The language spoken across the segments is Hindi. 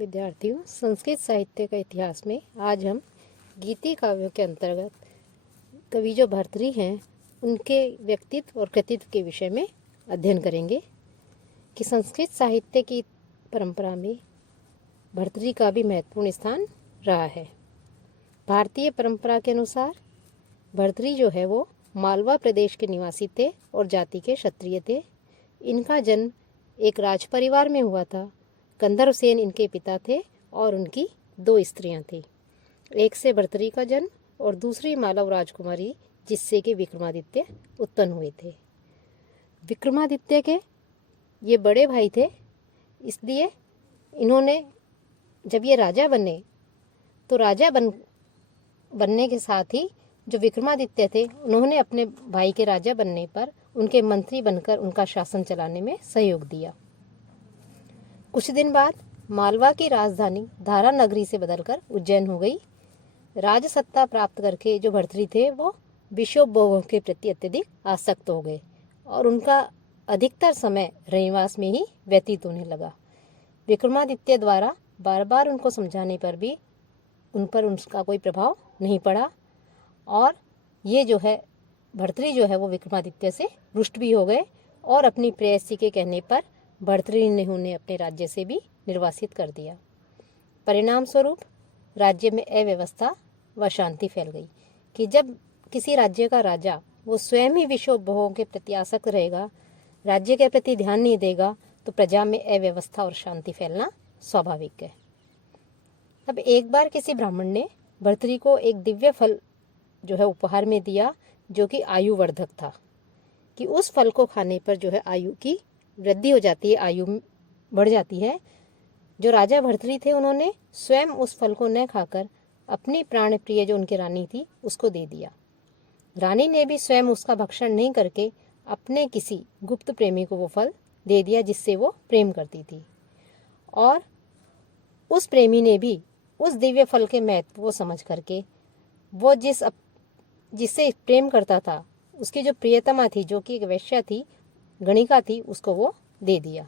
विद्यार्थियों, संस्कृत साहित्य का इतिहास में आज हम गीति काव्यों के अंतर्गत कवि जो भर्तृहरि हैं उनके व्यक्तित्व और कृतित्व के विषय में अध्ययन करेंगे कि संस्कृत साहित्य की परंपरा में भर्तृहरि का भी महत्वपूर्ण स्थान रहा है। भारतीय परंपरा के अनुसार भर्तृहरि जो है वो मालवा प्रदेश के निवासी थे और जाति के क्षत्रिय थे। इनका जन्म एक राज परिवार में हुआ था। गंधर्व सेन इनके पिता थे और उनकी 2 स्त्रियां थीं। एक से भर्तृहरि का जन्म और दूसरी मालव राजकुमारी जिससे कि विक्रमादित्य उत्पन्न हुए थे। विक्रमादित्य के ये बड़े भाई थे, इसलिए इन्होंने जब ये राजा बने तो राजा बनने के साथ ही जो विक्रमादित्य थे उन्होंने अपने भाई के राजा बनने पर उनके मंत्री बनकर उनका शासन चलाने में सहयोग दिया। कुछ दिन बाद मालवा की राजधानी धारा नगरी से बदलकर उज्जैन हो गई। राजसत्ता प्राप्त करके जो भर्तृहरि थे वो विषयोपभोगों के प्रति अत्यधिक आसक्त हो गए और उनका अधिकतर समय रनिवास में ही व्यतीत होने लगा। विक्रमादित्य द्वारा बार बार उनको समझाने पर भी उन पर उसका कोई प्रभाव नहीं पड़ा और ये जो है भर्तृहरि जो है वो विक्रमादित्य से रुष्ट भी हो गए और अपनी प्रेयसी के कहने पर भर्तृहरि ने उन्हें अपने राज्य से भी निर्वासित कर दिया। परिणाम स्वरूप राज्य में अव्यवस्था व शांति फैल गई कि जब किसी राज्य का राजा वो स्वयं ही विषयोपभोगों के प्रति आसक्त रहेगा, राज्य के प्रति ध्यान नहीं देगा, तो प्रजा में अव्यवस्था और शांति फैलना स्वाभाविक है। अब एक बार किसी ब्राह्मण ने भर्तृहरि को एक दिव्य फल जो है उपहार में दिया, जो कि आयुवर्धक था, कि उस फल को खाने पर जो है आयु की वृद्धि हो जाती है, आयु बढ़ जाती है। जो राजा भर्तृहरि थे उन्होंने स्वयं उस फल को न खाकर अपनी प्राण प्रिय जो उनकी रानी थी उसको दे दिया। रानी ने भी स्वयं उसका भक्षण नहीं करके अपने किसी गुप्त प्रेमी को वो फल दे दिया जिससे वो प्रेम करती थी, और उस प्रेमी ने भी उस दिव्य फल के महत्व को समझ करके वो जिससे प्रेम करता था उसकी जो प्रियतमा थी, जो कि एक वेश्या थी, गणिका थी, उसको वो दे दिया।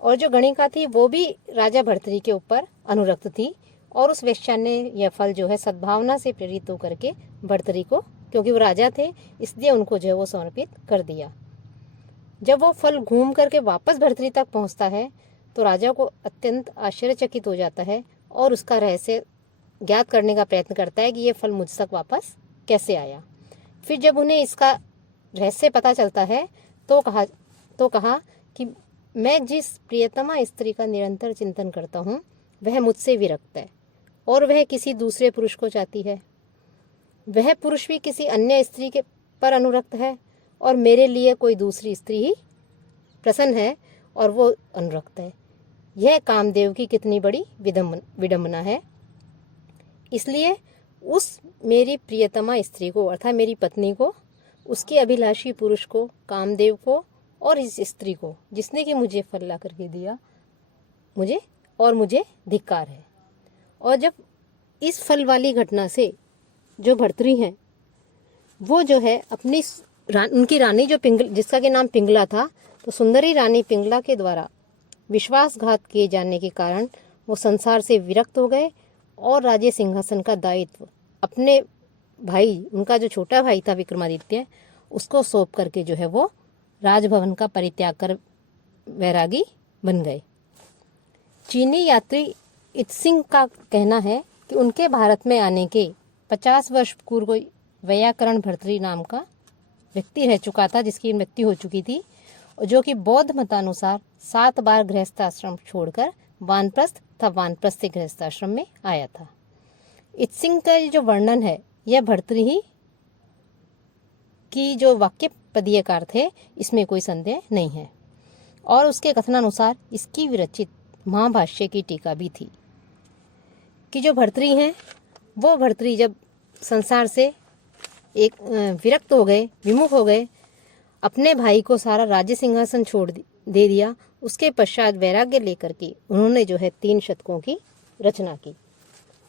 और जो गणिका थी वो भी राजा भर्तृहरि के ऊपर अनुरक्त थी और उस वेश्या ने यह फल जो है सद्भावना से प्रेरित होकर के भर्तृहरि को, क्योंकि वो राजा थे इसलिए उनको जो है वो समर्पित कर दिया। जब वो फल घूम करके वापस भर्तृहरि तक पहुंचता है तो राजा को अत्यंत आश्चर्यचकित हो जाता है और उसका रहस्य ज्ञात करने का प्रयत्न करता है कि ये फल मुझ तक वापस कैसे आया। फिर जब उन्हें इसका रहस्य पता चलता है तो कहा कि मैं जिस प्रियतमा स्त्री का निरंतर चिंतन करता हूँ वह मुझसे विरक्त है और वह किसी दूसरे पुरुष को चाहती है। वह पुरुष भी किसी अन्य स्त्री के पर अनुरक्त है और मेरे लिए कोई दूसरी स्त्री ही प्रसन्न है और वो अनुरक्त है। यह कामदेव की कितनी बड़ी विडंबना है। इसलिए उस मेरी प्रियतमा स्त्री को अर्थात मेरी पत्नी को, उसके अभिलाषी पुरुष को, कामदेव को और इस स्त्री को जिसने कि मुझे फल ला करके दिया, मुझे धिक्कार है। और जब इस फल वाली घटना से जो भर्तृहरि हैं वो जो है अपनी उनकी रानी जो जिसका के नाम पिंगला था, तो सुंदरी रानी पिंगला के द्वारा विश्वासघात किए जाने के कारण वो संसार से विरक्त हो गए और राज्य सिंहासन का दायित्व अपने भाई, उनका जो छोटा भाई था विक्रमादित्य, उसको सौंप करके जो है वो राजभवन का परित्याग कर वैरागी बन गए। चीनी यात्री इत्सिंग का कहना है कि उनके भारत में आने के 50 वर्ष पूर्व वैयाकरण भर्तृहरि नाम का व्यक्ति रह चुका था जिसकी मृत्यु हो चुकी थी, जो कि बौद्ध मतानुसार 7 बार गृहस्थाश्रम छोड़कर वानप्रस्थ से गृहस्थाश्रम में आया था। इत्सिंग का जो वर्णन है यह भर्तृहरि की जो वाक्य पदीयकार थे इसमें कोई संदेह नहीं है, और उसके कथनानुसार इसकी विरचित महाभाष्य की टीका भी थी कि जो भर्तृहरि हैं वो भर्तृहरि जब संसार से एक विरक्त हो गए, विमुख हो गए, अपने भाई को सारा राज्य सिंहासन छोड़ दे दिया, उसके पश्चात वैराग्य लेकर के उन्होंने जो है 3 शतकों की रचना की।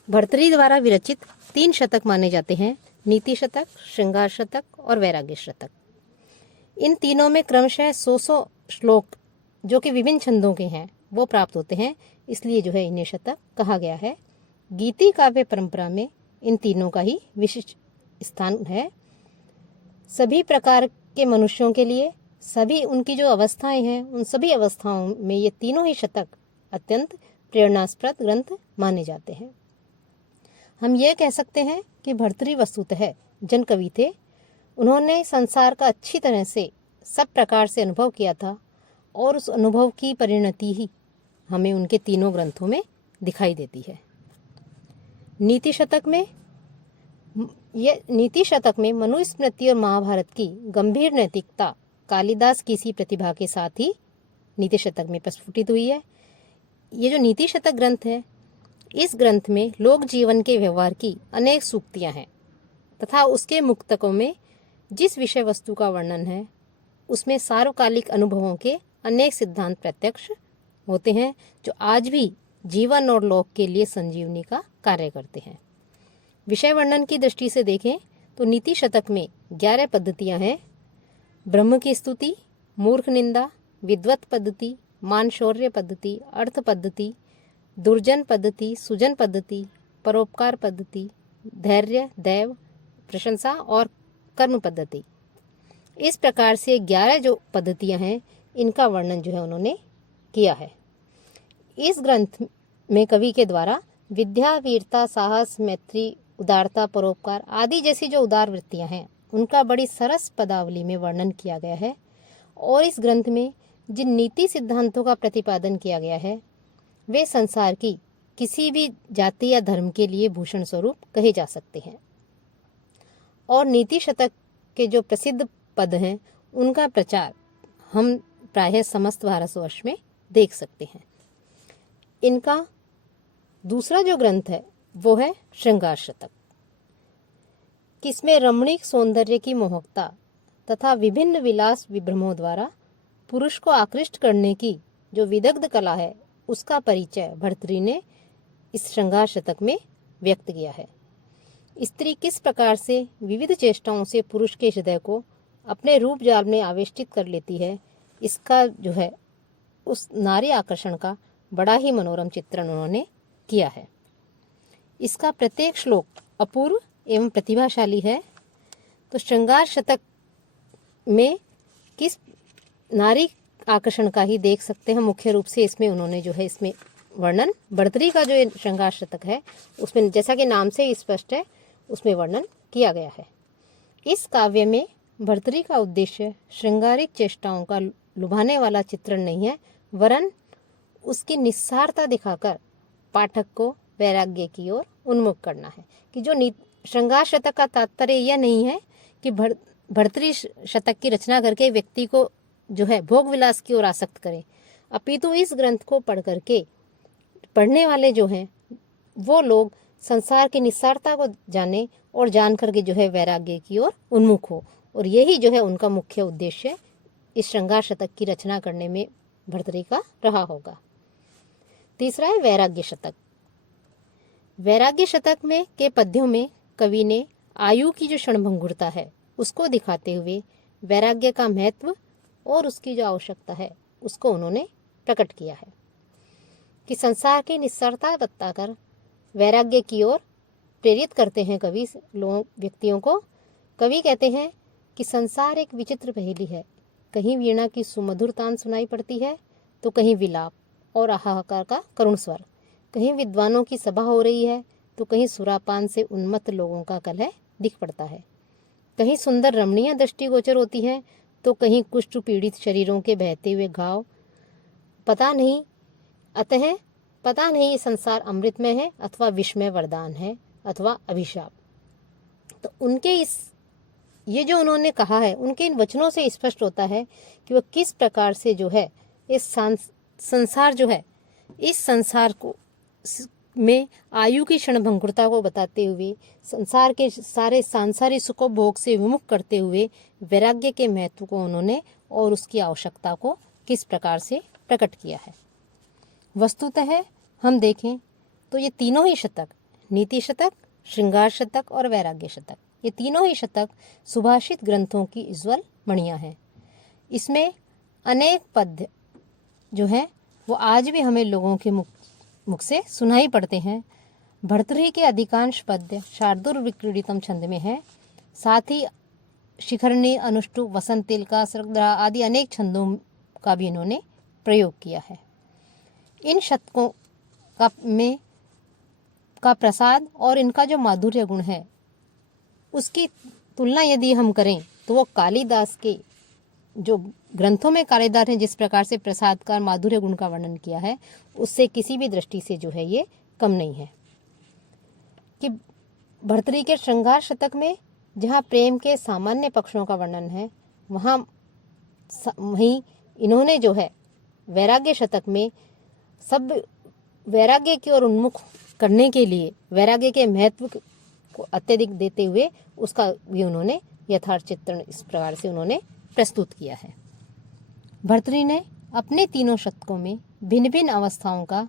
भर्तृहरि द्वारा विरचित 3 शतक माने जाते हैं, नीति शतक, श्रृंगार शतक और वैराग्य शतक। इन तीनों में क्रमशः 100 श्लोक जो कि विभिन्न छंदों के हैं वो प्राप्त होते हैं। इसलिए जो है इन्हें शतक कहा गया है। गीति काव्य परंपरा में इन तीनों का ही विशिष्ट स्थान है। सभी प्रकार के मनुष्यों के लिए, सभी उनकी जो अवस्थाएं हैं, उन सभी अवस्थाओं में ये तीनों ही शतक अत्यंत प्रेरणास्पद ग्रंथ माने जाते हैं। हम ये कह सकते हैं कि भर्तृहरि वस्तुतः जन कवि थे। उन्होंने संसार का अच्छी तरह से सब प्रकार से अनुभव किया था और उस अनुभव की परिणति ही हमें उनके तीनों ग्रंथों में दिखाई देती है। नीति शतक में मनुस्मृति और महाभारत की गंभीर नैतिकता कालिदास की सी प्रतिभा के साथ ही नीति शतक में प्रस्फुटित हुई है। ये जो नीति शतक ग्रंथ है, इस ग्रंथ में लोक जीवन के व्यवहार की अनेक सूक्तियां हैं तथा उसके मुक्तकों में जिस विषय वस्तु का वर्णन है उसमें सार्वकालिक अनुभवों के अनेक सिद्धांत प्रत्यक्ष होते हैं जो आज भी जीवन और लोक के लिए संजीवनी का कार्य करते हैं। विषय वर्णन की दृष्टि से देखें तो नीति शतक में 11 पद्धतियां हैं। ब्रह्म की स्तुति, मूर्ख निंदा, विद्वत पद्धति, मान शौर्य पद्धति, अर्थ पद्धति, दुर्जन पद्धति, सुजन पद्धति, परोपकार पद्धति, धैर्य, दैव, प्रशंसा और कर्म पद्धति। इस प्रकार से 11 जो पद्धतियां हैं इनका वर्णन जो है उन्होंने किया है। इस ग्रंथ में कवि के द्वारा विद्या, वीरता, साहस, मैत्री, उदारता, परोपकार आदि जैसी जो उदार वृत्तियां हैं उनका बड़ी सरस पदावली में वर्णन किया गया है। और इस ग्रंथ में जिन नीति सिद्धांतों का प्रतिपादन किया गया है वे संसार की किसी भी जाति या धर्म के लिए भूषण स्वरूप कहे जा सकते हैं। और नीति शतक के जो प्रसिद्ध पद हैं उनका प्रचार हम प्रायः समस्त भारतवर्ष में देख सकते हैं। इनका दूसरा जो ग्रंथ है वो है श्रृंगार शतक, किसमें रमणीक सौंदर्य की मोहकता तथा विभिन्न विलास विभ्रमों द्वारा पुरुष को आकृष्ट करने की जो विदग्ध कला है उसका परिचय भर्तृहरि ने इस श्रृंगार शतक में व्यक्त किया है। स्त्री किस प्रकार से विविध चेष्टाओं से पुरुष के हृदय को अपने रूप जाल में आवेष्टित कर लेती है, इसका जो है उस नारी आकर्षण का बड़ा ही मनोरम चित्रण उन्होंने किया है। इसका प्रत्येक श्लोक अपूर्व एवं प्रतिभाशाली है। तो श्रृंगार शतक में किस नारी आकर्षण का ही देख सकते हैं। मुख्य रूप से इसमें उन्होंने जो है इसमें वर्णन भर्तृहरि का जो श्रृंगार शतक है उसमें जैसा कि नाम से ही स्पष्ट है उसमें वर्णन किया गया है। इस काव्य में भर्तृहरि का उद्देश्य श्रृंगारिक चेष्टाओं का लुभाने वाला चित्रण नहीं है, वरन उसकी निस्सारता दिखाकर पाठक को वैराग्य की ओर उन्मुख करना है। कि जो श्रृंगार शतक का तात्पर्य यह नहीं है कि भर्तृहरि शतक की रचना करके व्यक्ति को जो है भोग विलास की ओर आसक्त करें, अपितु इस ग्रंथ को पढ़ करके पढ़ने वाले जो हैं वो लोग संसार की निस्सारता को जाने और जान करके जो है वैराग्य की ओर उन्मुख हो। और यही जो है उनका मुख्य उद्देश्य इस श्रृंगार शतक की रचना करने में भर्तृहरि का रहा होगा। तीसरा है वैराग्य शतक। वैराग्य शतक में के पद्यों में कवि ने आयु की जो क्षणभंगुरता है उसको दिखाते हुए वैराग्य का महत्व और उसकी जो आवश्यकता है उसको उन्होंने प्रकट किया है। कि संसार की निस्सारता बताकर वैराग्य की ओर प्रेरित करते हैं कवि व्यक्तियों को। कवि कहते हैं कि संसार एक विचित्र पहेली है, कहीं वीणा की सुमधुर तान सुनाई पड़ती है तो कहीं विलाप और हाहाकार का करुण स्वर, कहीं विद्वानों की सभा हो रही है तो कहीं सुरापान से उन्मत्त लोगों का कलह दिख पड़ता है, कहीं सुंदर रमणीय दृष्टिगोचर होती हैं तो कहीं कुष्ठ पीड़ित शरीरों के बहते हुए घाव। पता नहीं ये संसार अमृतमय है अथवा विषमय वरदान है अथवा अभिशाप। तो उनके ये जो उन्होंने कहा है उनके इन वचनों से स्पष्ट होता है कि वह किस प्रकार से जो है इस संसार जो है इस संसार को में आयु की क्षणभंगुरता को बताते हुए संसार के सारे सांसारिक सुख भोग से विमुख करते हुए वैराग्य के महत्व को उन्होंने और उसकी आवश्यकता को किस प्रकार से प्रकट किया है। वस्तुतः हम देखें तो ये तीनों ही शतक, नीति शतक, श्रृंगार शतक और वैराग्य शतक, ये तीनों ही शतक सुभाषित ग्रंथों की उज्ज्वल मणियां हैं। इसमें अनेक पद्य जो हैं वो आज भी हमें लोगों के मुख मुख से सुनाई पड़ते हैं। भर्तृहरि के अधिकांश पद्य शार्दूल विक्रीडितम छंद में है। साथ ही शिखरणी, अनुष्टुप, वसंतिलका, सर्गदरा आदि अनेक छंदों का भी इन्होंने प्रयोग किया है। इन शतकों का प्रसाद और इनका जो माधुर्य गुण है उसकी तुलना यदि हम करें तो वो कालिदास के जो ग्रंथों में कालिदास ने जिस प्रकार से प्रसाद का माधुर्य गुण का वर्णन किया है उससे किसी भी दृष्टि से जो है ये कम नहीं है। कि भर्तृहरि के श्रृंगार शतक में जहाँ प्रेम के सामान्य पक्षों का वर्णन है वहीं इन्होंने जो है वैराग्य शतक में सब वैराग्य की ओर उन्मुख करने के लिए वैराग्य के महत्व को अत्यधिक देते हुए उसका भी उन्होंने यथार्थ चित्रण इस प्रकार से उन्होंने प्रस्तुत किया है। भर्तृहरि ने अपने तीनों शतकों में भिन्न भिन्न अवस्थाओं का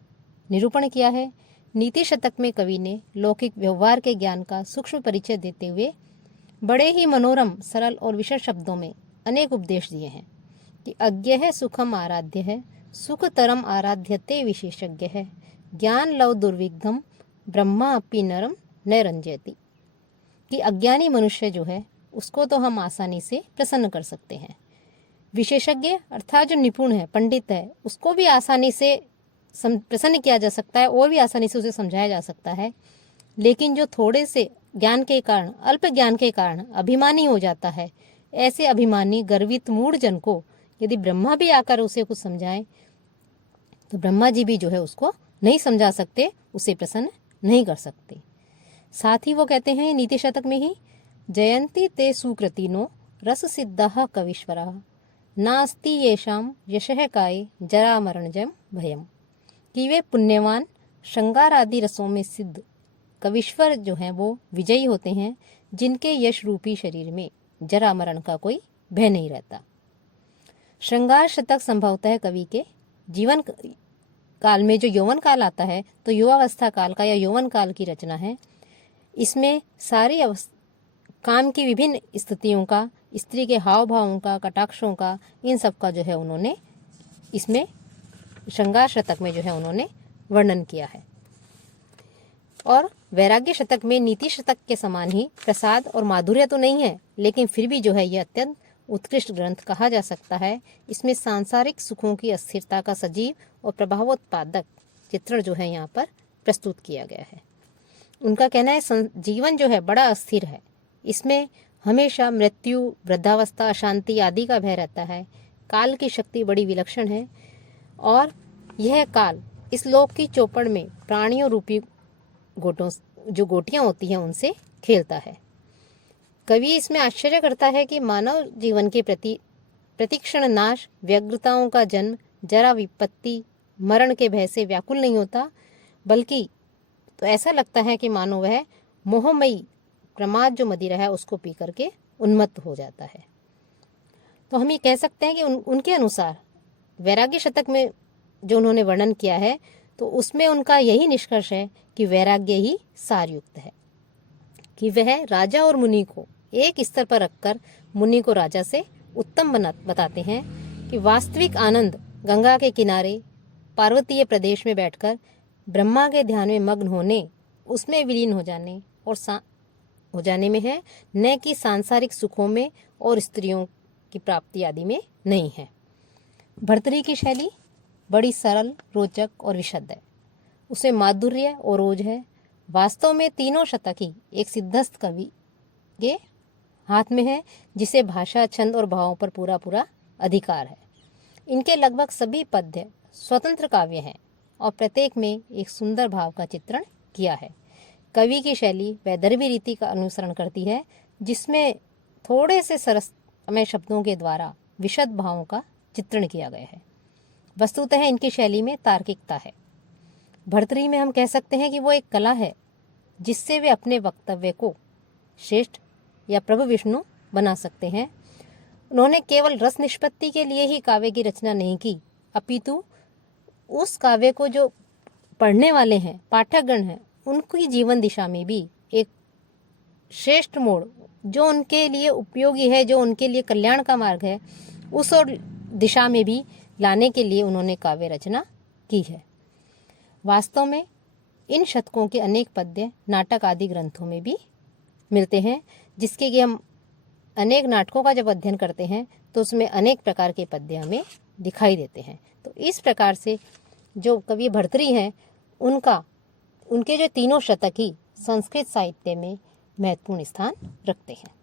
निरूपण किया है। नीति शतक में कवि ने लौकिक व्यवहार के ज्ञान का सूक्ष्म परिचय देते हुए बड़े ही मनोरम, सरल और विशद शब्दों में अनेक उपदेश दिए हैं कि अज्ञ है सुखम आराध्य है, सुख तरम आराध्यते विशेषज्ञ है, ज्ञान लव दुर्विघ्नम ब्रह्मा अपि नरम न रंजयति। कि अज्ञानी मनुष्य जो है उसको तो हम आसानी से प्रसन्न कर सकते हैं, विशेषज्ञ अर्थात जो निपुण है, पंडित है, उसको भी आसानी से प्रसन्न किया जा सकता है और भी आसानी से उसे समझाया जा सकता है। लेकिन जो थोड़े से ज्ञान के कारण, अल्प ज्ञान के कारण अभिमानी हो जाता है, ऐसे अभिमानी गर्वित मूढ़ जन को यदि ब्रह्मा भी आकर उसे कुछ समझाएं तो ब्रह्मा जी भी जो है उसको नहीं समझा सकते, उसे प्रसन्न नहीं कर सकते। साथ ही वो कहते हैं नीति शतक में ही, जयंती ते सुकृतिनो रस सिद्धा कवीश्वरा नास्ति येषाम यशः काय जरा मरणजम भयम। कि वे पुण्यवान श्रृंगार आदि रसों में सिद्ध कवीश्वर जो हैं वो विजयी होते हैं जिनके यश रूपी शरीर में जरा मरण का कोई भय नहीं रहता। श्रृंगार शतक संभवतः कवि के जीवन काल में जो यौवन काल आता है तो युवावस्था काल का या यौवन काल की रचना है। इसमें सारी काम की विभिन्न स्थितियों का, स्त्री के हाव भावों का, कटाक्षों का, इन सब का जो है उन्होंने इसमें श्रृंगार शतक में जो है उन्होंने वर्णन किया है। और वैराग्य शतक में नीति शतक के समान ही प्रसाद और माधुर्य तो नहीं है, लेकिन फिर भी जो है यह अत्यंत उत्कृष्ट ग्रंथ कहा जा सकता है। इसमें सांसारिक सुखों की अस्थिरता का सजीव और प्रभावोत्पादक चित्रण जो है यहाँ पर प्रस्तुत किया गया है। उनका कहना है जीवन जो है बड़ा अस्थिर है, इसमें हमेशा मृत्यु, वृद्धावस्था, अशांति आदि का भय रहता है। काल की शक्ति बड़ी विलक्षण है और यह काल इस लोक की चौपड़ में प्राणियों रूपी जो गोटियां होती हैं उनसे खेलता है। कवि इसमें आश्चर्य करता है कि मानव जीवन के प्रति प्रतिक्षण नाश, व्यग्रताओं का जन्म, जरा विपत्ति, मरण के भय से व्याकुल नहीं होता, बल्कि तो ऐसा लगता है कि मानो वह मोहमयी प्रमाद जो मदिरा है उसको पी करके उन्मत्त हो जाता है। तो हम ये कह सकते हैं कि उनके अनुसार वैराग्य शतक में जो उन्होंने वर्णन किया है तो उसमें उनका यही निष्कर्ष है कि वैराग्य ही सारयुक्त है, कि वह राजा और मुनि को एक स्तर पर रखकर मुनि को राजा से उत्तम बताते हैं कि वास्तविक आनंद गंगा के किनारे पार्वतीय प्रदेश में बैठकर ब्रह्मा के ध्यान में मग्न होने, उसमें विलीन हो जाने में है, न कि सांसारिक सुखों में और स्त्रियों की प्राप्ति आदि में नहीं है। भर्तृहरि की शैली बड़ी सरल, रोचक और विशद है। उसे माधुर्य और ओज है। वास्तव में तीनों शतक ही एक सिद्धस्थ कवि के हाथ में है, जिसे भाषा, छंद और भावों पर पूरा पूरा अधिकार है। इनके लगभग सभी पद्य स्वतंत्र काव्य हैं और प्रत्येक में एक सुंदर भाव का चित्रण किया है। कवि की शैली वैदर्भी रीति का अनुसरण करती है, जिसमें थोड़े से सरसमय शब्दों के द्वारा विशद भावों का चित्रण किया गया है। वस्तुतः इनकी शैली में तार्किकता है। भर्तृहरि में हम कह सकते हैं कि वो एक कला है जिससे वे अपने वक्तव्य को श्रेष्ठ या प्रभु विष्णु बना सकते हैं। उन्होंने केवल रस निष्पत्ति के लिए ही काव्य की रचना नहीं की, अपितु उस काव्य को जो पढ़ने वाले हैं, पाठकगण हैं, उनकी जीवन दिशा में भी एक श्रेष्ठ मोड़ जो उनके लिए उपयोगी है, जो उनके लिए कल्याण का मार्ग है, उस और दिशा में भी लाने के लिए उन्होंने काव्य रचना की है। वास्तव में इन शतकों के अनेक पद्य नाटक आदि ग्रंथों में भी मिलते हैं, जिसके कि हम अनेक नाटकों का जब अध्ययन करते हैं तो उसमें अनेक प्रकार के पद्य हमें दिखाई देते हैं। तो इस प्रकार से जो कवि भर्तृहरि हैं उनके जो तीनों शतक ही संस्कृत साहित्य में महत्वपूर्ण स्थान रखते हैं।